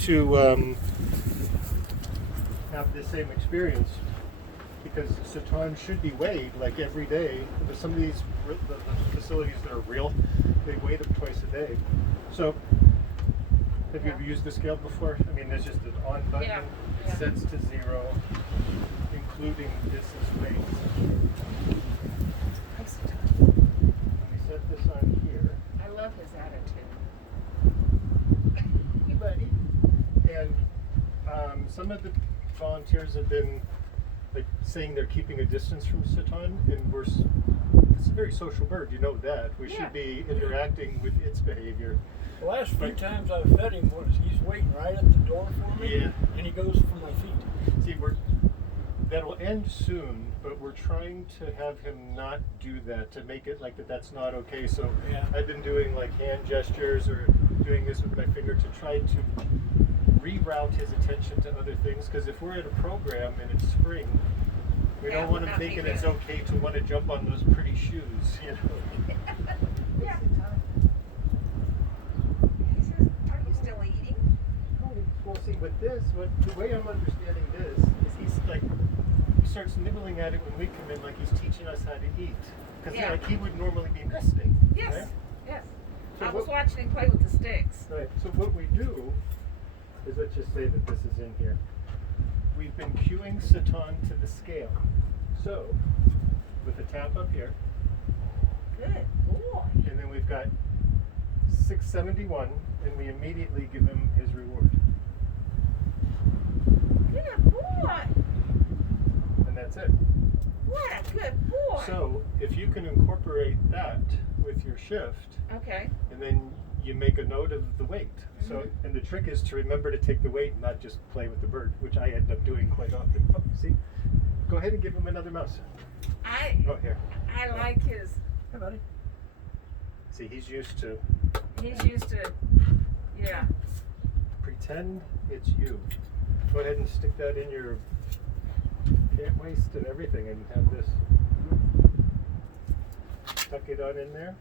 To have the same experience, because Citan should be weighed like every day. But some of these the facilities that are real, they weigh them twice a day. So, have you ever used the scale before? I mean, there's just an on button. Yeah. It sets to 0, including this is weight. Let me set this on here. I love his attitude. Hey, buddy. And some of the volunteers have been like saying they're keeping a distance from Citan, and it's a very social bird. You know that we should be interacting with its behavior. The last few times I've fed him he's waiting right at the door for me, and he goes for my feet. See, that'll end soon, but we're trying to have him not do that, to make it like that's not okay. So I've been doing like hand gestures or doing this with my finger to try to reroute his attention to other things, because if we're at a program and it's spring, we don't want him thinking it's okay to want to jump on those pretty shoes, you know. Yeah. Are you still eating? Well, see, with this, the way I'm understanding this is he starts nibbling at it when we come in, like he's teaching us how to eat, because like he would normally be resting. Yes. Right? Yes. So I was watching him play with the sticks. Right. So what we do is, let's just say that this is in here. We've been cueing Citan to the scale. So, with a tap up here. Good boy. And then we've got 671, and we immediately give him his reward. Good boy. And that's it. What a good boy. So, if you can incorporate that with your shift, okay. and then you make a note of the weight. So, and the trick is to remember to take the weight and not just play with the bird, which I end up doing quite often. Oh, see? Go ahead and give him another mouse. Oh, here. I like his. Hey, buddy. See, he's used to. Yeah. Pretend it's you. Go ahead and stick that in your pant waist and everything, and have this. Tuck it on in there.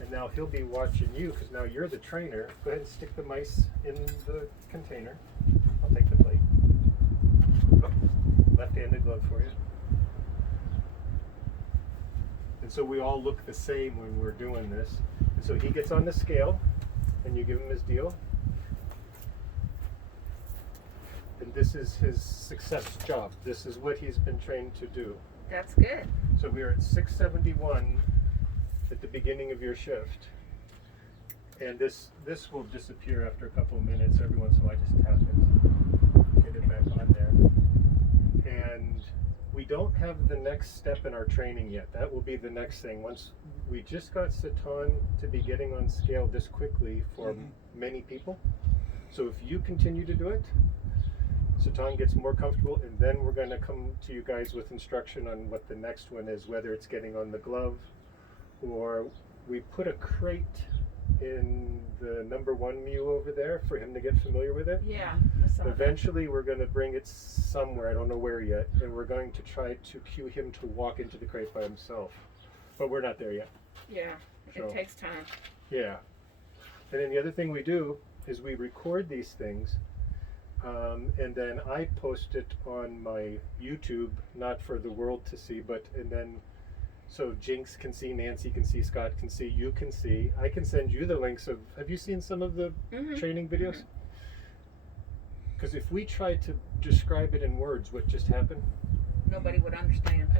And now he'll be watching you, because now you're the trainer. Go ahead and stick the mice in the container. I'll take the plate. Oh, left-handed glove for you. And so we all look the same when we're doing this. And so he gets on the scale, and you give him his deal. And this is his success job. This is what he's been trained to do. That's good. So we are at 671 at the beginning of your shift, and this will disappear after a couple of minutes. Every once in a while, I just tap it, get it back on there. And we don't have the next step in our training yet. That will be the next thing. Once we just got Citan to be getting on scale this quickly for many people. So if you continue to do it, Citan gets more comfortable, and then we're going to come to you guys with instruction on what the next one is, whether it's getting on the glove, or we put a crate in the number 1 mew over there for him to get familiar with it. Yeah. Eventually we're going to bring it somewhere, I don't know where yet, and we're going to try to cue him to walk into the crate by himself. But we're not there yet. Yeah, So, it takes time. Yeah. And then the other thing we do is we record these things, and then I post it on my YouTube, not for the world to see, but so Jinx can see, Nancy can see, Scott can see, you can see. I can send you the links of, have you seen some of the training videos? Because if we try to describe it in words, what just happened? Nobody would understand.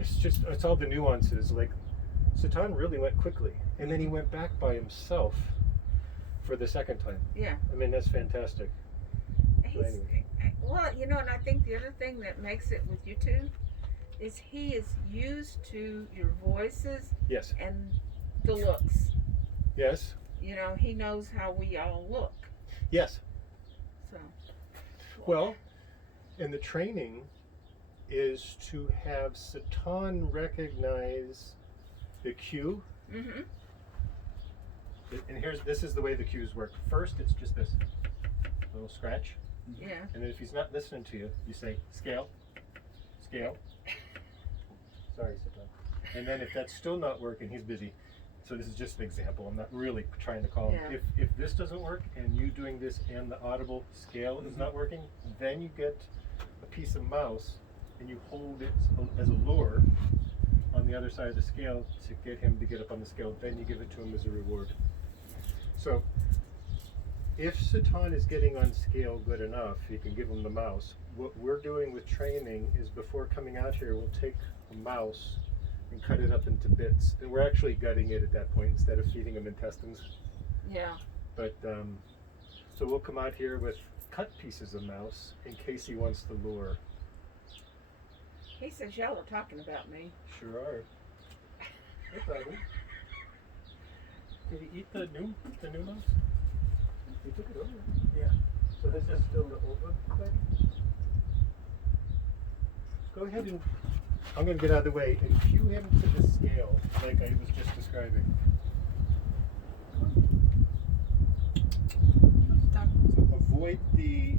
It's all the nuances. Like, Citan really went quickly, and then he went back by himself for the second time. Yeah. I mean, that's fantastic. Well, and I think the other thing that makes it with you two is he is used to your voices and the looks. Yes. He knows how we all look. Yes. So. Well, and the training is to have Citan recognize the cue. And this is the way the cues work. First, it's just this little scratch. Yeah. And then if he's not listening to you, you say scale, scale. Sorry, Citan. And then if that's still not working, he's busy. So this is just an example. I'm not really trying to call him. Yeah. If this doesn't work and you doing this and the audible scale is not working, then you get a piece of mouse and you hold it as a lure on the other side of the scale to get him to get up on the scale. Then you give it to him as a reward. So if Citan is getting on scale good enough, you can give him the mouse. What we're doing with training is before coming out here, we'll take a mouse and cut it up into bits. And we're actually gutting it at that point instead of feeding him intestines. Yeah. But, so we'll come out here with cut pieces of mouse in case he wants the lure. He says y'all are talking about me. Sure are. No problem. Did he eat the new mouse? He took it over. Yeah. So this is still the old one? Go ahead and, I'm going to get out of the way and cue him to the scale like I was just describing. So avoid the,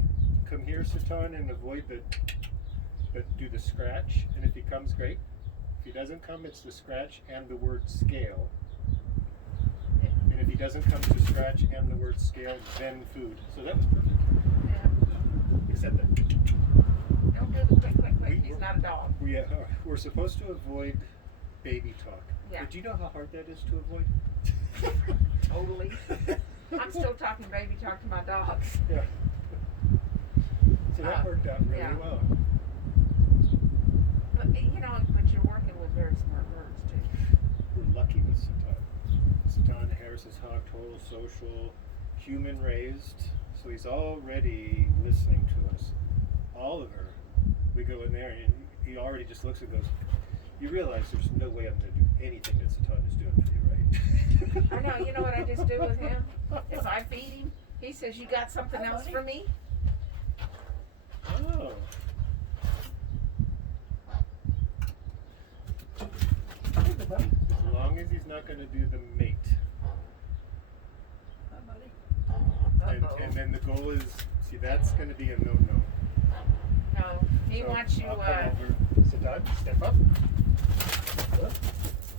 come here Citan, and avoid the, but do the scratch, and if he comes, great. If he doesn't come, it's the scratch and the word scale. And if he doesn't come to scratch and the word scale, then food. So that was perfect. Yeah. Except that Don't do the quick. He's not a dog. we're supposed to avoid baby talk. Yeah. But do you know how hard that is to avoid? Totally. I'm still talking baby talk to my dogs. Yeah. So that worked out really yeah. well. But you're working with very smart birds too. We're lucky with Citan. Citan Harris is hawk, total, social, human raised. So he's already listening to us. Oliver, we go in there and he already just looks and goes, you realize there's no way I'm going to do anything that Citan is doing for you, right? I know. You know what I just do with him? If I feed him, he says, you got something else for me? Oh. As long as he's not going to do the mate. And then the goal is, see, that's going to be a no-no. No, he So wants you, I'll come over. Sit down, step up.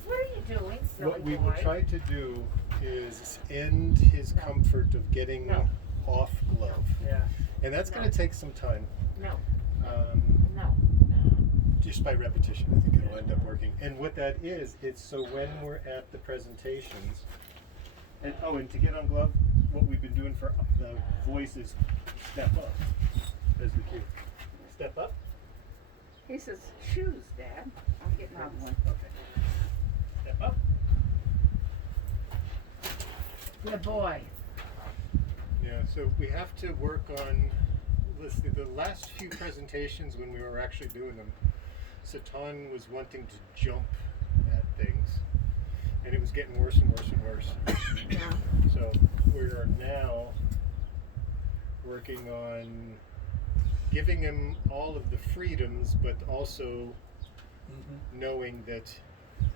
what are you doing, silly What we boy? will try to do is end his comfort of getting No. off glove. Yeah. And that's going to take some time. No, Um, no. just by repetition, I think it'll end up working. And what that is, it's so when we're at the presentations, and to get on glove, what we've been doing for the voice is step up as the cue. Step up. He says, shoes, Dad. I'll get another one. Okay. Step up. Good boy. Yeah, so we have to work on the last few presentations when we were actually doing them. Citan was wanting to jump at things, and it was getting worse and worse and worse. Yeah. So we are now working on giving him all of the freedoms, but also knowing that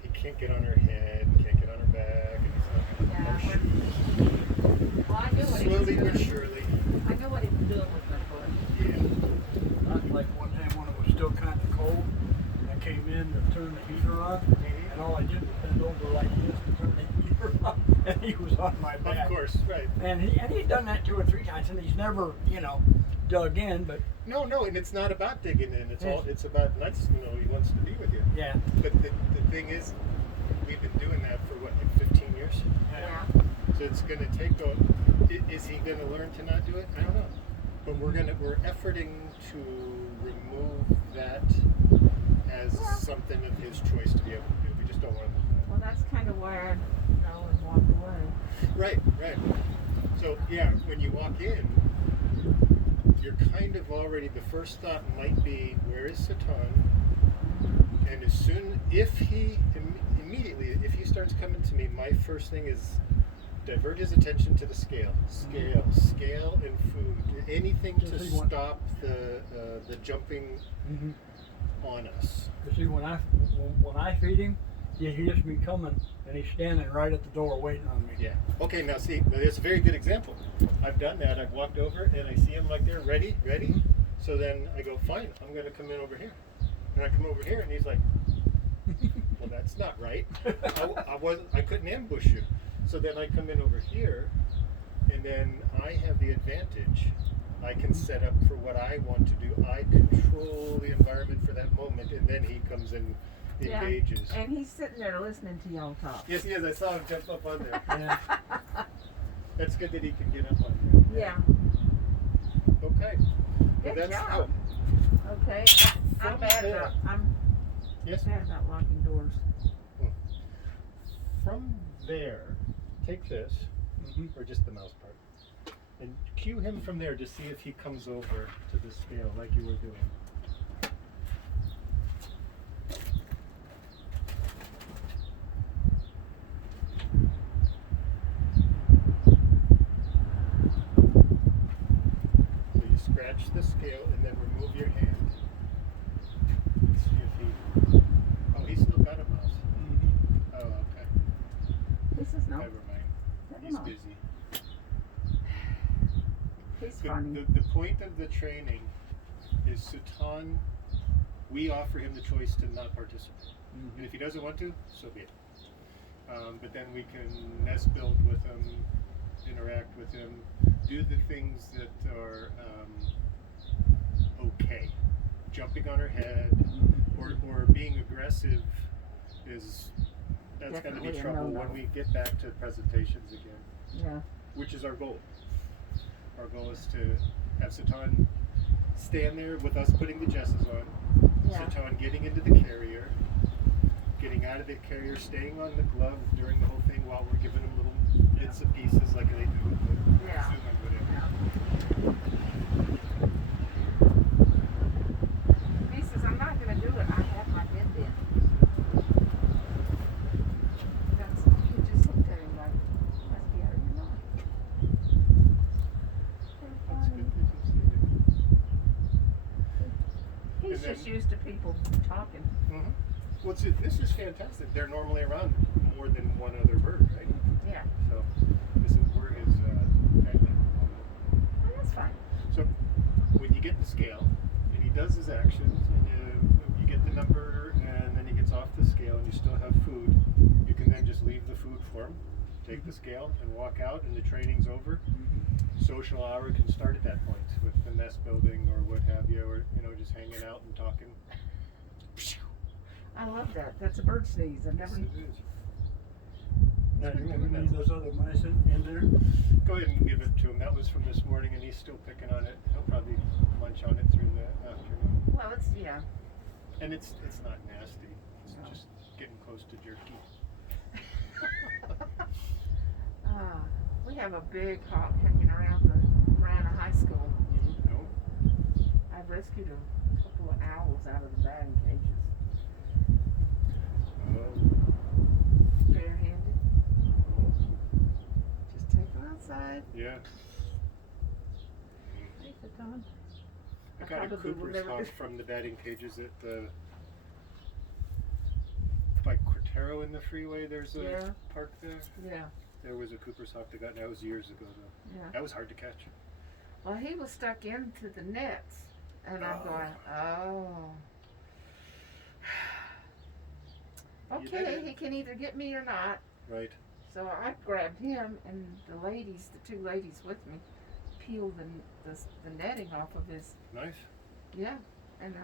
he can't get on her head, can't get on her back, and he's not going to Well, I knew what he was slowly doing. but surely. I knew what he was doing with my foot. Yeah. Like one time when it was still kind of cold, I came in to turn the heater on, and all I did was bend over like this to turn the heater on, and he was on my back. Of course, right. And he's done that 2 or 3 times, and he's never, dug in, but No, and it's not about digging in. It's about nuts. He wants to be with you. yeah. But the thing is, we've been doing that for what, like 15 years? Yeah. So it's going to take is he going to learn to not do it? I don't know. But we're efforting to remove that as something of his choice to be able to do. We just don't want to. Well, that's kind of where I always walked away. Right. So yeah, when you walk in, you're kind of already, the first thought might be, where is Citan? And as soon, immediately, if he starts coming to me, my first thing is divert his attention to the scale, and food. Anything to stop the jumping on us. You see, when I feed him, he hears me coming, and he's standing right at the door waiting on me. Yeah. Okay, now see, that's a very good example. I've done that. I've walked over, and I see him like they're ready. So then I go, fine, I'm going to come in over here. And I come over here, and he's like, well, that's not right. I couldn't ambush you. So then I come in over here, and then I have the advantage. I can set up for what I want to do. I control the environment for that moment, and then he comes and engages. And he's sitting there listening to y'all talk. Yes, he is. I saw him jump up on there. Yeah. That's good that he can get up on there. Yeah. Okay. Good Well, that's job. Okay. I'm From bad there. about Yes. bad about locking doors. From there, take this, or just the mouse part, and cue him from there to see if he comes over to the scale like you were doing. So you scratch the scale and then remove your hand. See if he. Oh, he's still got a mouse. Oh, okay. He says no. Never mind. Never He's mind. busy. He's funny. The point of the training is Citan, we offer him the choice to not participate. And if he doesn't want to, so be it. But then we can nest build with him, interact with him, do the things that are okay. Jumping on her head or being aggressive that's going to be Definitely a trouble no-no. when we get back to presentations again, Yeah. which is our goal. Our goal is to have Citan stand there with us putting the jesses on, Yeah. Citan getting into the carrier, getting out of the carrier, staying on the glove during the whole thing while we're giving him little bits and pieces like they do with the Yeah. Zoom and whatever. He says, I'm not going to do it. I have my bed in. He just looked at him like, must be out of your mind. That's good to see. He's And just then- used to people talking. Mm-hmm. Well, see, this is fantastic. They're normally around more than one other bird, right? Yeah. So we're his family. Well, that's fine. So when you get the scale and he does his actions and you get the number and then he gets off the scale and you still have food, you can then just leave the food for him, take the scale and walk out and the training's over. Social hour can start at that point with the nest building or what have you, or just hanging out and talking. I love that. That's a bird sneeze. I've never. Yes, it is. Now, you want to leave those other mice in there? Go ahead and give it to him. That was from this morning and he's still picking on it. He'll probably munch on it through the afternoon. Well, it's yeah. And it's not nasty. It's No. just getting close to jerky. We have a big hawk hanging around the Marana High School. No? I've rescued a couple of owls out of the batting cages, barehanded. Just take them outside. Yeah. Hey, Citan. I I got a probably will Cooper's never hawk do- from the batting cages at by Cortero in the freeway. There's a Yeah. park there. Yeah, There was a Cooper's hawk that got, that was years ago though. yeah. That was hard to catch. Well, he was stuck into the nets, and I'm Oh. going, oh. You Okay, did it. he can either get me or not. Right. So I grabbed him, and the two ladies with me, peeled the netting off of his, Nice. yeah. And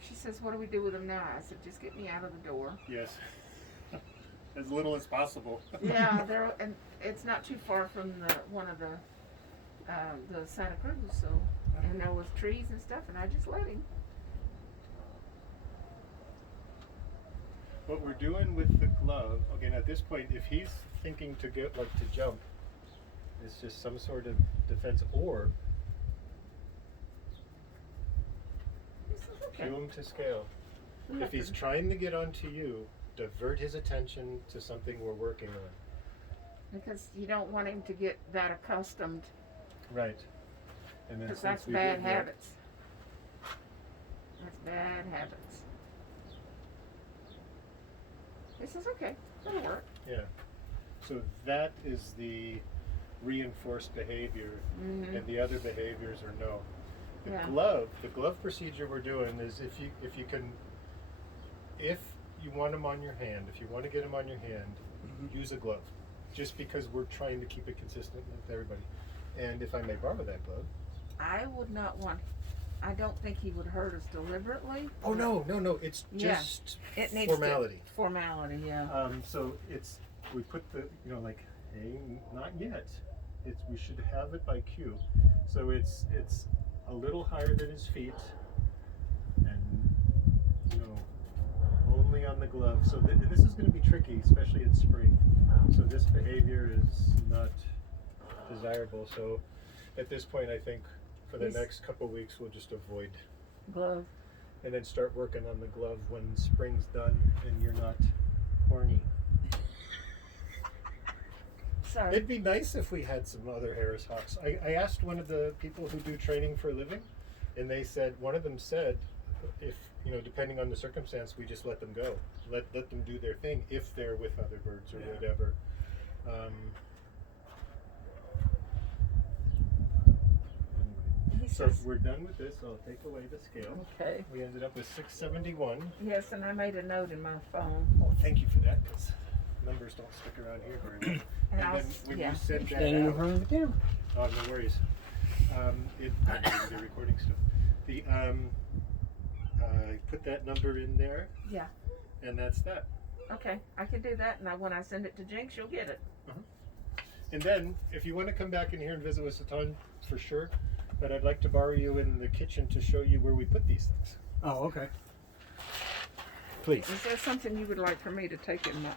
she says, what do we do with him now? I said, just get me out of the door. Yes. As little as possible. Yeah, and it's not too far from one of the Santa Cruz, so, and there was trees and stuff, and I just let him. What we're doing with the glove, again, at this point, if he's thinking to get to jump, it's just some sort of defense, or This is okay. cue him to scale. If he's Nothing. trying to get onto you, divert his attention to something we're working on. Because you don't want him to get that accustomed, Right. And then because since that's we bad did that- habits. That's bad habits. This is okay. It'll work. Yeah. So that is the reinforced behavior, Mm-hmm. and the other behaviors are no. The Yeah. glove procedure we're doing is if you want them on your hand. If you want to get them on your hand, use a glove. Just because we're trying to keep it consistent with everybody. And if I may borrow that glove. I would not want. I don't think he would hurt us deliberately. Oh no. It's just it needs formality. Formality, yeah. So we put the like, hey, not yet. We should have it by cue. So it's a little higher than his feet, and only on the glove. So and this is going to be tricky, especially in spring. So this behavior is not desirable. So at this point, I think for the next couple weeks, we'll just avoid glove, and then start working on the glove when spring's done and you're not horny. Sorry. It'd be nice if we had some other Harris Hawks. I asked one of the people who do training for a living, and one of them said, if depending on the circumstance, we just let them go, let them do their thing if they're with other birds or whatever. So we're done with this. I'll take away the scale. Okay. We ended up with 671. Yes, and I made a note in my phone. Oh, thank you for that, because numbers don't stick around here very well. And then when you sent that Standing in out, front of the camera. oh, no worries. The recording stuff. I put that number in there. Yeah. And that's that. Okay, I can do that, and when I send it to Jinx, you'll get it. And then, if you want to come back in here and visit with Citan, for sure. But I'd like to borrow you in the kitchen to show you where we put these things. Oh, okay. Please. Is there something you would like for me to take in my?